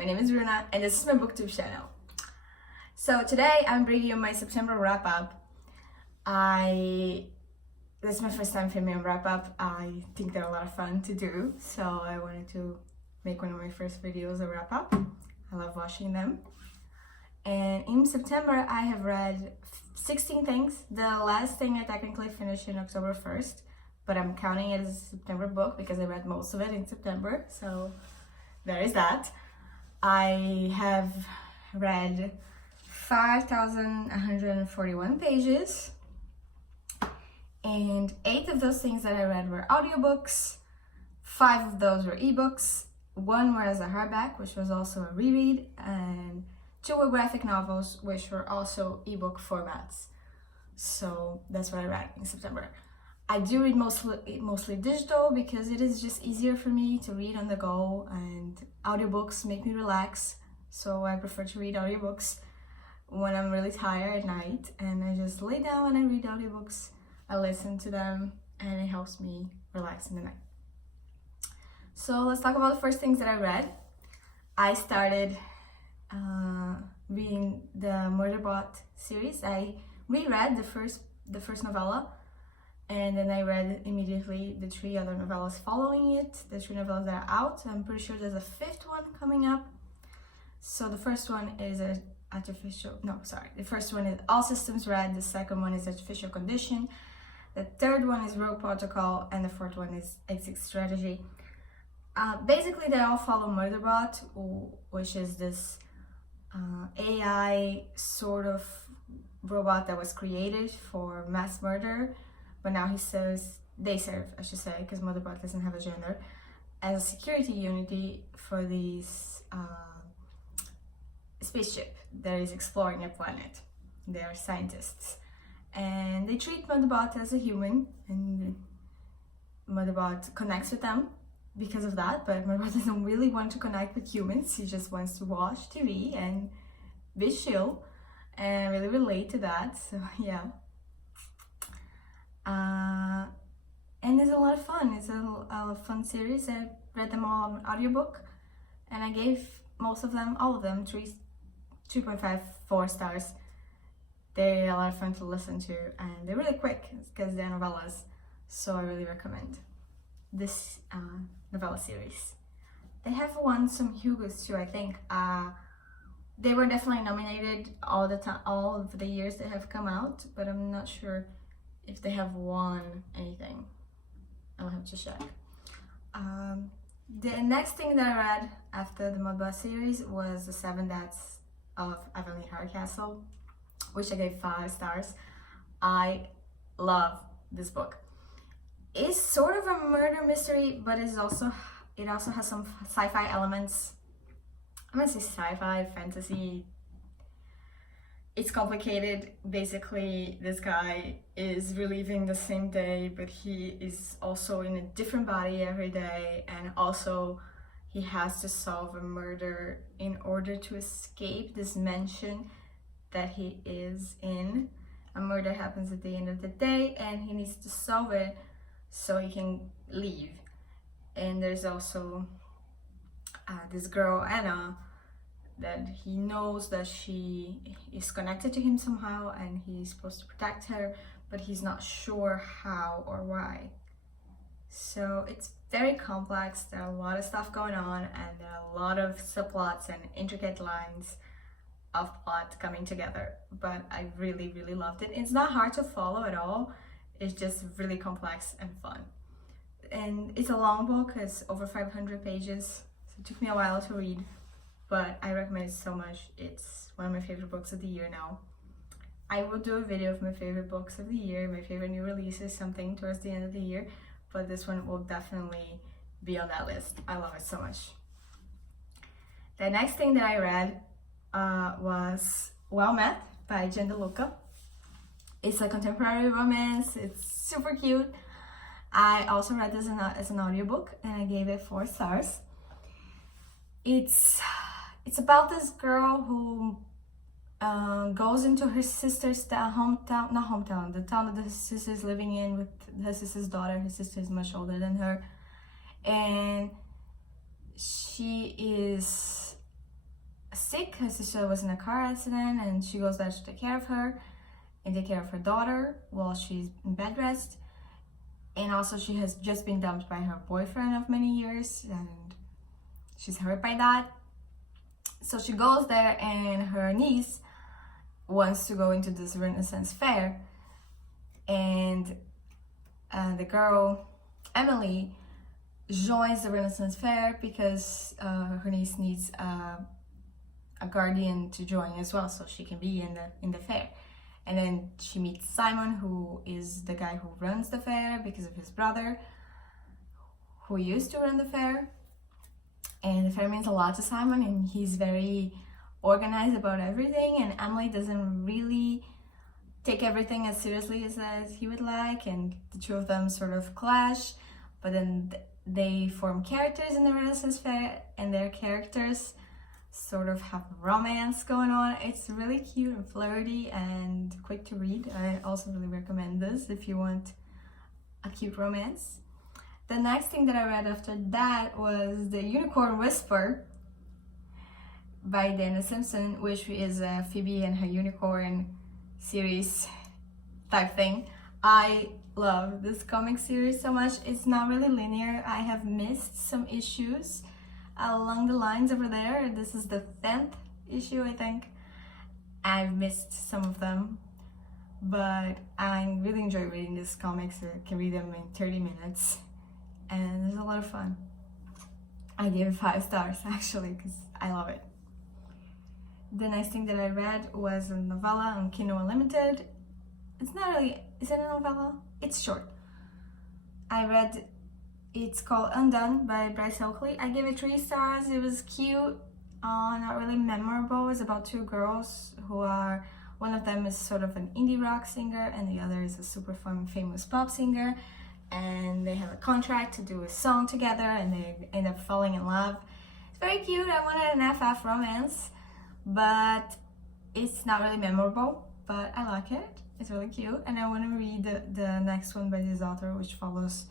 my name is Runa and this is my booktube channel. So today I'm bringing you my September wrap-up. This is my first time filming a wrap-up. I think they're a lot of fun to do, so I wanted to make one of my first videos a wrap-up. I love watching them. And in September I have read 16 things. The last thing I technically finished in October 1st, but I'm counting it as a September book because I read most of it in September, so there is that. I have read 5,141 pages, and 8 of those things that I read were audiobooks, 5 of those were ebooks, 1 was a hardback, which was also a reread, and 2 were graphic novels, which were also ebook formats. So that's what I read in September. I do read mostly digital because it is just easier for me to read on the go, and audiobooks make me relax, so I prefer to read audiobooks when I'm really tired at night, and I just lay down and I read audiobooks. I listen to them and it helps me relax in the night. So let's talk about the first things that I read. I started reading the Murderbot series. I reread the first novella, and then I read immediately the 3 other novellas following it, the 3 novellas that are out. I'm pretty sure there's a 5th one coming up. So the first one is the first one is All Systems Red, the second one is Artificial Condition, the third one is Rogue Protocol, and the 4th one is Exit Strategy. Basically they all follow Murderbot, which is this AI sort of robot that was created for mass murder, but now they serve, I should say, because Murderbot doesn't have a gender, as a security unity for these spaceship that is exploring a planet. They are scientists, and they treat Murderbot as a human, and Murderbot connects with them because of that, but Murderbot doesn't really want to connect with humans. He just wants to watch TV and be chill, and I really relate to that, so yeah. And it's a lot of fun. It's a fun series. I read them all on audiobook, and I gave all of them 3.54 stars. They're a lot of fun to listen to, and they're really quick because they're novellas, so I really recommend this novella series. They have won some Hugos too, I think. They were definitely nominated all of the years they have come out, but I'm not sure if they have won anything. I'll have to check. The next thing that I read after the Mudbot series was The 7 Deaths of Evelyn Hardcastle, which I gave 5 stars. I love this book. It's sort of a murder mystery, but it also has some sci-fi elements. I'm gonna say sci-fi, fantasy. It's complicated. Basically, this guy is reliving the same day, but he is also in a different body every day, and also he has to solve a murder in order to escape this mansion that he is in. A murder happens at the end of the day, and he needs to solve it so he can leave. And there's also this girl, Anna, that he knows that she is connected to him somehow, and he's supposed to protect her, but he's not sure how or why. So it's very complex. There are a lot of stuff going on, and there are a lot of subplots and intricate lines of plot coming together, but I really loved it. It's not hard to follow at all. It's just really complex and fun. And it's a long book. It's over 500 pages, so it took me a while to read, but I recommend it so much. It's one of my favorite books of the year now. I will do a video of my favorite books of the year, my favorite new releases, something towards the end of the year, but this one will definitely be on that list. I love it so much. The next thing that I read was Well Met by Jen DeLuca. It's a contemporary romance. It's super cute. I also read this as an audiobook, and I gave it 4 stars. It's about this girl who goes into her sister's the town that her sister is living in with her sister's daughter. Her sister is much older than her, and she is sick. Her sister was in a car accident and she goes there to take care of her and take care of her daughter while she's in bed rest. And also she has just been dumped by her boyfriend of many years and she's hurt by that. So she goes there and her niece wants to go into this Renaissance fair, and the girl, Emily, joins the Renaissance fair because her niece needs a guardian to join as well so she can be in the fair. And then she meets Simon, who is the guy who runs the fair because of his brother who used to run the fair. And the fair means a lot to Simon, and he's very organized about everything, and Emily doesn't really take everything as seriously as he would like, and the two of them sort of clash, but then they form characters in the Renaissance fair, and their characters sort of have romance going on. It's really cute and flirty and quick to read. I also really recommend this if you want a cute romance. The next thing that I read after that was The Unicorn Whisper by Deanna Simpson, which is a Phoebe and her unicorn series type thing. I love this comic series so much. It's not really linear. I have missed some issues along the lines over there. This is the 10th issue, I think. I've missed some of them, but I really enjoy reading these comics. I can read them in 30 minutes. And it's a lot of fun. I gave it 5 stars actually because I love it. The next thing that I read was a novella on Kindle Unlimited. It's not really, is it a novella? It's short. It's called Undone by Bryce Oakley. I gave it 3 stars. It was cute, not really memorable. It's about 2 girls who are, one of them is sort of an indie rock singer and the other is a super fun, famous pop singer. And they have a contract to do a song together and they end up falling in love. It's very cute. I wanted an FF romance, but it's not really memorable, but I like it. It's really cute. And I want to read the next one by this author, which follows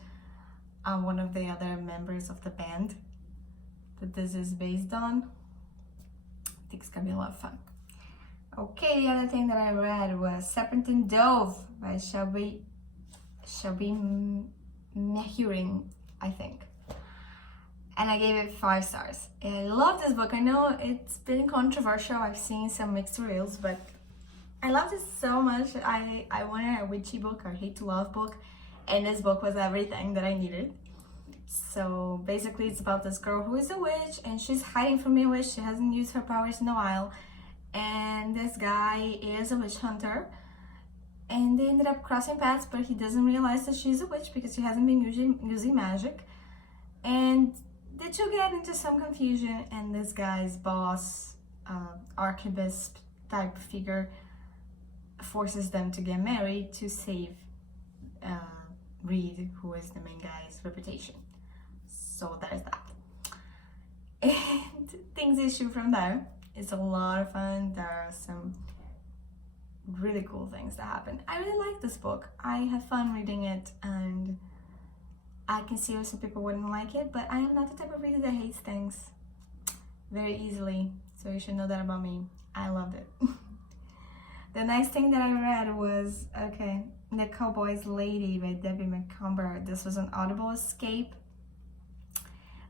one of the other members of the band that this is based on. I think it's gonna be a lot of fun. Okay, the other thing that I read was Serpent and Dove by Shelby Mahurin, I think. And I gave it 5 stars. I love this book. I know it's been controversial. I've seen some mixed reviews, but I loved it so much. I wanted a witchy book or hate to love book, and this book was everything that I needed. So basically it's about this girl who is a witch and she's hiding from being a witch. She hasn't used her powers in a while, and this guy is a witch hunter. And they ended up crossing paths, but he doesn't realize that she's a witch because she hasn't been using magic. And the two get into some confusion, and this guy's boss, archibisp type figure, forces them to get married to save Reed, who is the main guy's reputation. So there's that. And things issue from there. It's a lot of fun. There are some really cool things that happen. I really like this book. I have fun reading it, and I can see why some people wouldn't like it, but I am not the type of reader that hates things very easily, so you should know that about me. I loved it. The next thing that I read was, The Cowboy's Lady by Debbie Macomber. This was an Audible escape.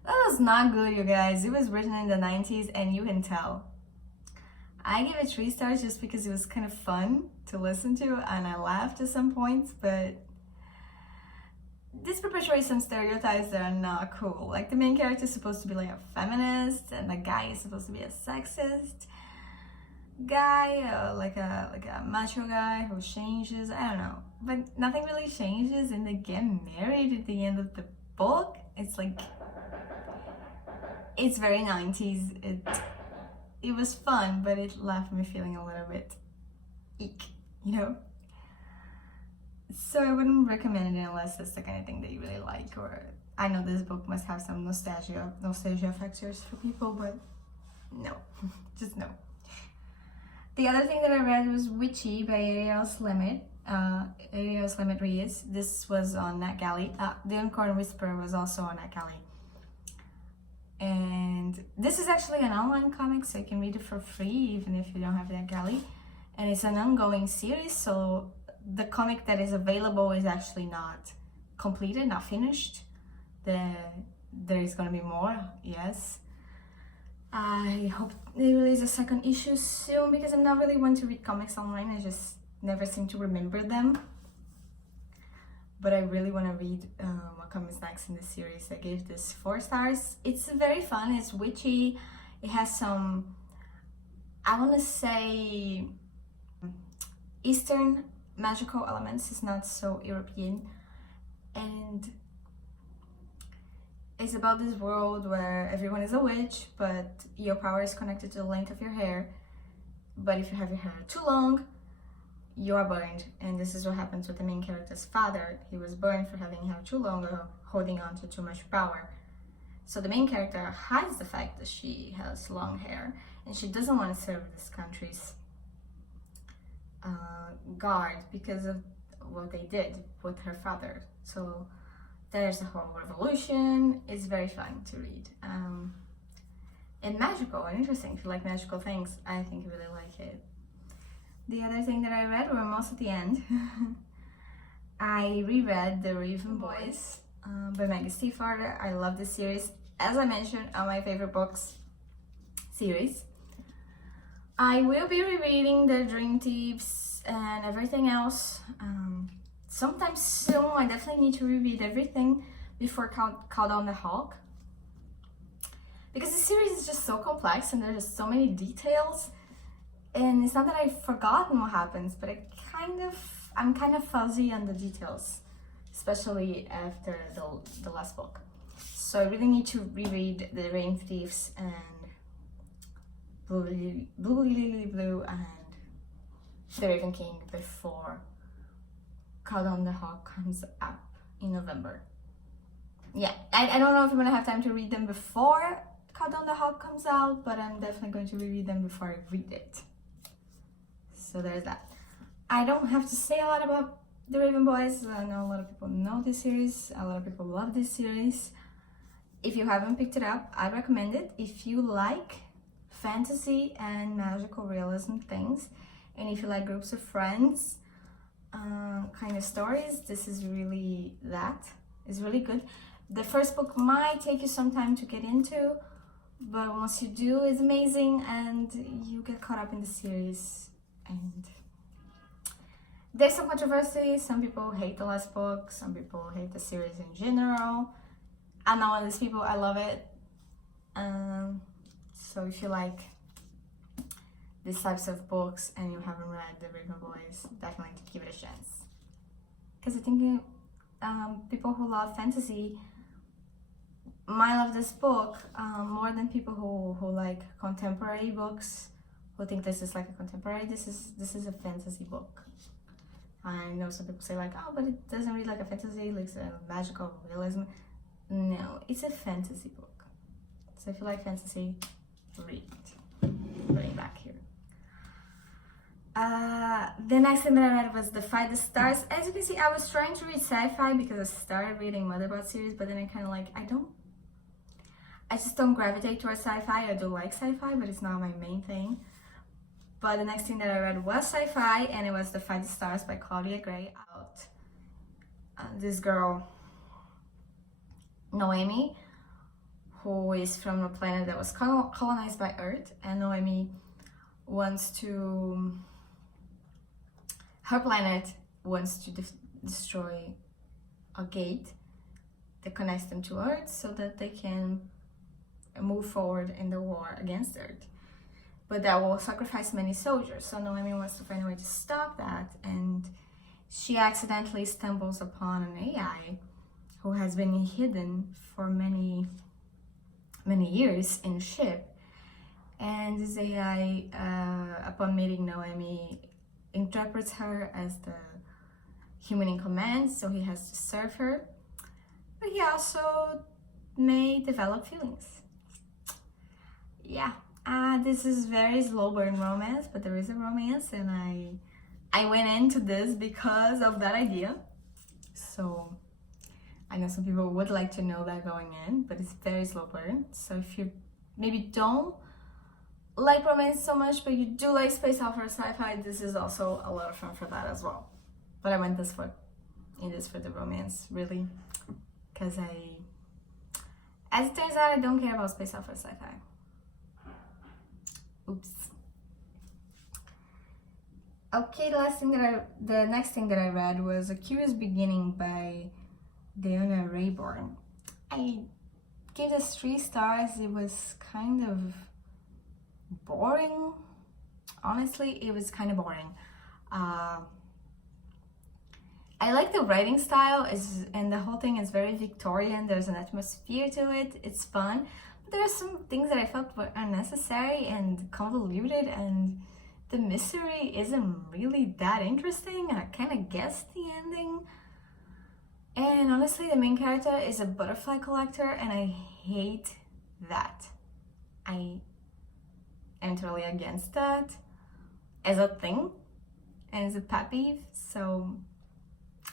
That was not good, you guys. It was written in the 90s, and you can tell. I gave it 3 stars just because it was kind of fun to listen to, and I laughed at some points, but this perpetuates some stereotypes that are not cool. Like, the main character is supposed to be like a feminist, and the guy is supposed to be a sexist guy, like a macho guy who changes. I don't know, but nothing really changes, and they get married at the end of the book. It's like, it's very 90s. It was fun, but it left me feeling a little bit eek, you know? So I wouldn't recommend it unless it's the kind of thing that you really like, or I know this book must have some nostalgia factors for people, but no, just no. The other thing that I read was Witchy by Ariel Slamet, Ries. This was on NetGalley. The Unicorn Whisper was also on NetGalley. And this is actually an online comic, so you can read it for free even if you don't have that galley. And it's an ongoing series, so the comic that is available is actually not completed, not finished. There is gonna be more, yes. I hope they release a second issue soon, because I'm not really one to read comics online. I just never seem to remember them. But I really want to read what comes next in the series. I gave this 4 stars. It's very fun. It's witchy. It has some, I want to say, Eastern magical elements. It's not so European. And it's about this world where everyone is a witch, but your power is connected to the length of your hair. But if you have your hair too long, you are burned. And this is what happens with the main character's father. He was burned for having hair too long or holding on to too much power. So the main character hides the fact that she has long hair, and she doesn't want to serve this country's guard because of what they did with her father. So there's a whole revolution. It's very fun to read. And magical and interesting. If you like magical things, I think you really like it. The other thing that I read, we're almost at the end. I reread The Raven Boys by Maggie Stiefvater. I love this series. As I mentioned, on my favorite books series. I will be rereading The Dream Thieves and everything else. Sometime soon. I definitely need to reread everything before Call Down the Hawk. Because the series is just so complex and there's just so many details. And it's not that I've forgotten what happens, but I'm kind of fuzzy on the details, especially after the last book. So I really need to reread The Rain Thieves and Blue and The Raven King before Call Down the Hawk comes up in November. Yeah, I don't know if I'm gonna have time to read them before Call Down the Hawk comes out, but I'm definitely going to reread them before I read it. So there's that. I don't have to say a lot about The Raven Boys. I know a lot of people know this series. A lot of people love this series. If you haven't picked it up, I recommend it. If you like fantasy and magical realism things, and if you like groups of friends kind of stories, this is really that. It's really good. The first book might take you some time to get into, but once you do, it's amazing and you get caught up in the series. And there's some controversy. Some people hate the last book. Some people hate the series in general. I'm not one of these people. I love it. So if you like these types of books and you haven't read The Raven Boys, definitely give it a chance. Because I think people who love fantasy might love this book more than people who like contemporary books, who think this is like a contemporary. This is a fantasy book. I know some people say like, oh, but it doesn't read like a fantasy, like a magical realism. No, it's a fantasy book. So if you like fantasy, read it. Bring it back here. The next thing that I read was Defy the Stars. As you can see, I was trying to read sci-fi because I started reading Motherboard series, but then I kind of like, I just don't gravitate towards sci-fi. I do like sci-fi, but it's not my main thing. But the next thing that I read was sci-fi, and it was Defy the Stars by Claudia Gray, about this girl, Noemi, who is from a planet that was colonized by Earth, and Noemi wants to, her planet wants to destroy a gate that connects them to Earth so that they can move forward in the war against Earth. But that will sacrifice many soldiers. So Noemi wants to find a way to stop that, and she accidentally stumbles upon an AI who has been hidden for many years in a ship. And this AI, upon meeting Noemi, interprets her as the human in command, so he has to serve her. But he also may develop feelings. Yeah. This is very slow burn romance, but there is a romance, and I went into this because of that idea. So I know some people would like to know that going in, but it's very slow burn. So if you maybe don't like romance so much, but you do like space opera sci-fi, this is also a lot of fun for that as well. But I went this for the romance, really, because as it turns out, I don't care about space opera sci-fi. Oops. Okay, the next thing that I read was A Curious Beginning by Deanna Raybourn. I gave this 3 stars. It was kind of boring. Honestly, it was kind of boring. I like the writing style, and the whole thing is very Victorian. There's an atmosphere to it. It's fun. But there are some things that I felt were unnecessary and convoluted, and the mystery isn't really that interesting. I kind of guessed the ending. And honestly, the main character is a butterfly collector, and I hate that. I am totally against that as a thing, and as a pet peeve, so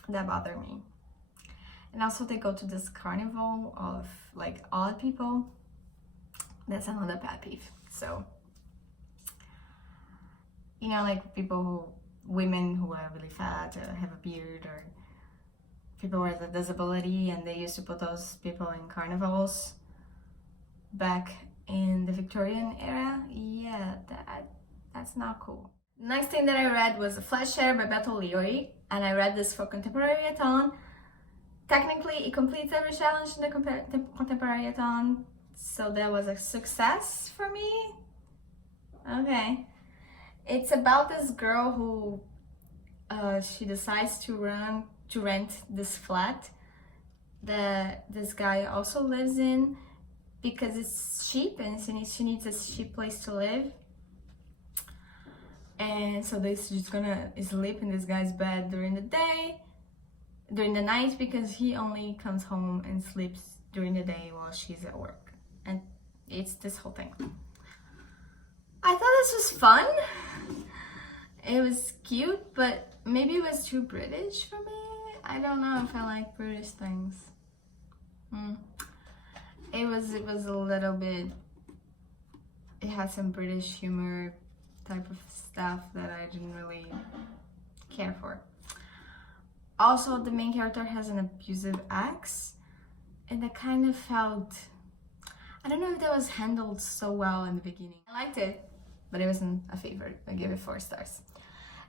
that bothered me. And also they go to this carnival of like odd people. That's another pet peeve. So, you know, like women who are really fat or have a beard, or people with a disability, and they used to put those people in carnivals back in the Victorian era. Yeah, that's not cool. Next thing that I read was Flatshare by Beth, and I read this for Contemporary-a-thon. Technically, it completes every challenge in the Contemporary-a-thon, so that was a success for me. Okay. It's about this girl who she decides to rent this flat that this guy also lives in, because it's cheap and she needs a cheap place to live. And so she's gonna sleep in this guy's bed during the night, because he only comes home and sleeps during the day while she's at work. And it's this whole thing. I thought this was fun. It was cute, but maybe it was too British for me. I don't know if I like British things. It was a little bit, it had some British humor type of stuff that I didn't really care for. Also, the main character has an abusive ex, and I kind of felt, I don't know if that was handled so well in the beginning. I liked it, but it wasn't a favorite. I gave it 4 stars.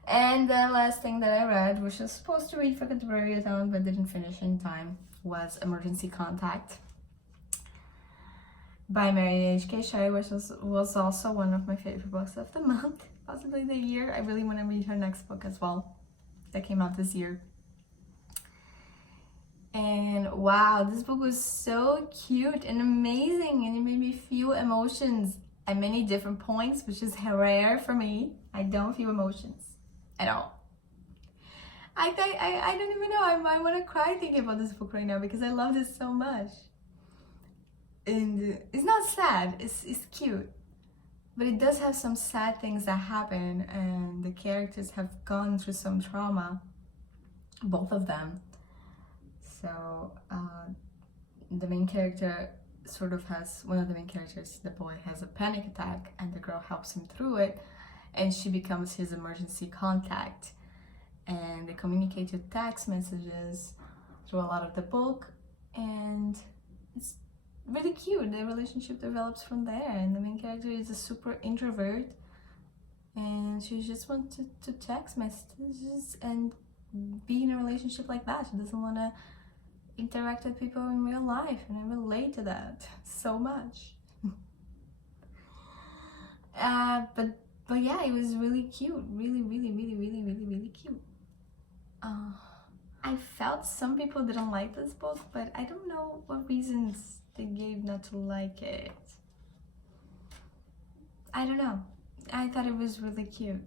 And the last thing that I read, which I was supposed to read for Contemporary-a-thon but didn't finish in time, was Emergency Contact by Mary H.K. Choi, which was also one of my favorite books of the month, possibly the year. I really want to read her next book as well, that came out this year. And wow, this book was so cute and amazing, and it made me feel emotions at many different points, which is rare for me. I don't feel emotions at all. I don't even know, I want to cry thinking about this book right now, because I love this so much. And it's not sad, it's cute, but it does have some sad things that happen, and the characters have gone through some trauma, both of them. So the main character sort of has, one of the main characters, the boy, has a panic attack, and the girl helps him through it, and she becomes his emergency contact, and they communicate with text messages through a lot of the book, and it's really cute. The relationship develops from there, and the main character is a super introvert, and she just wants to text messages and be in a relationship like that. She doesn't want to interact with people in real life, and I relate to that so much. But yeah, it was really cute, really cute. I felt some people didn't like this book, but I don't know what reasons they gave not to like it. I don't know. I thought it was really cute.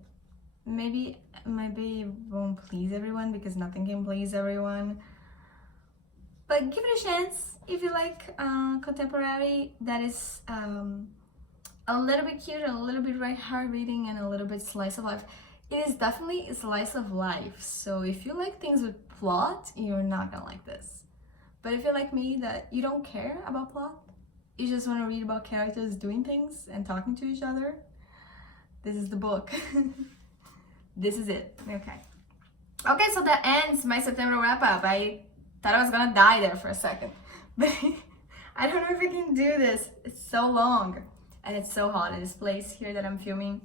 Maybe it won't please everyone, because nothing can please everyone. But give it a chance if you like contemporary that is a little bit cute, a little bit hard reading, and a little bit slice of life. It is definitely a slice of life. So if you like things with plot, you're not gonna like this. But if you're like me, that you don't care about plot, you just want to read about characters doing things and talking to each other, this is the book. This is it. Okay, so that ends my September wrap up. I thought I was gonna die there for a second, but I don't know if I can do this. It's so long and it's so hot in this place here that I'm filming,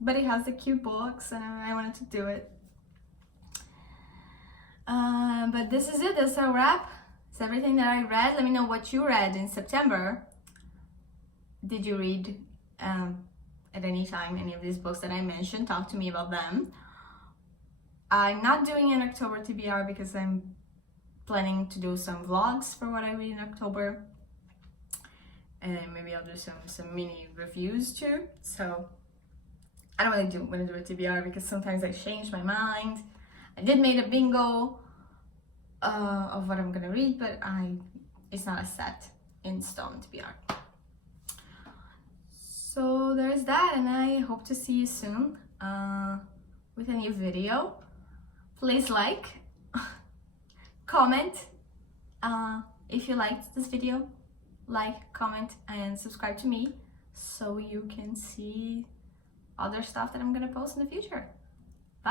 but it has the cute books and I wanted to do it. But this is it. That's our wrap. It's everything that I read. Let me know what you read in September. Did you read at any time any of these books that I mentioned? Talk to me about them. I'm not doing an October TBR because I'm planning to do some vlogs for what I read in October, and maybe I'll do some mini reviews too. So I don't really want to do a TBR because sometimes I change my mind. I did make a bingo of what I'm gonna read, but it's not a set in stone TBR. So there's that, and I hope to see you soon with a new video. Please like, comment if you liked this video, like, comment, and subscribe to me so you can see other stuff that I'm gonna post in the future.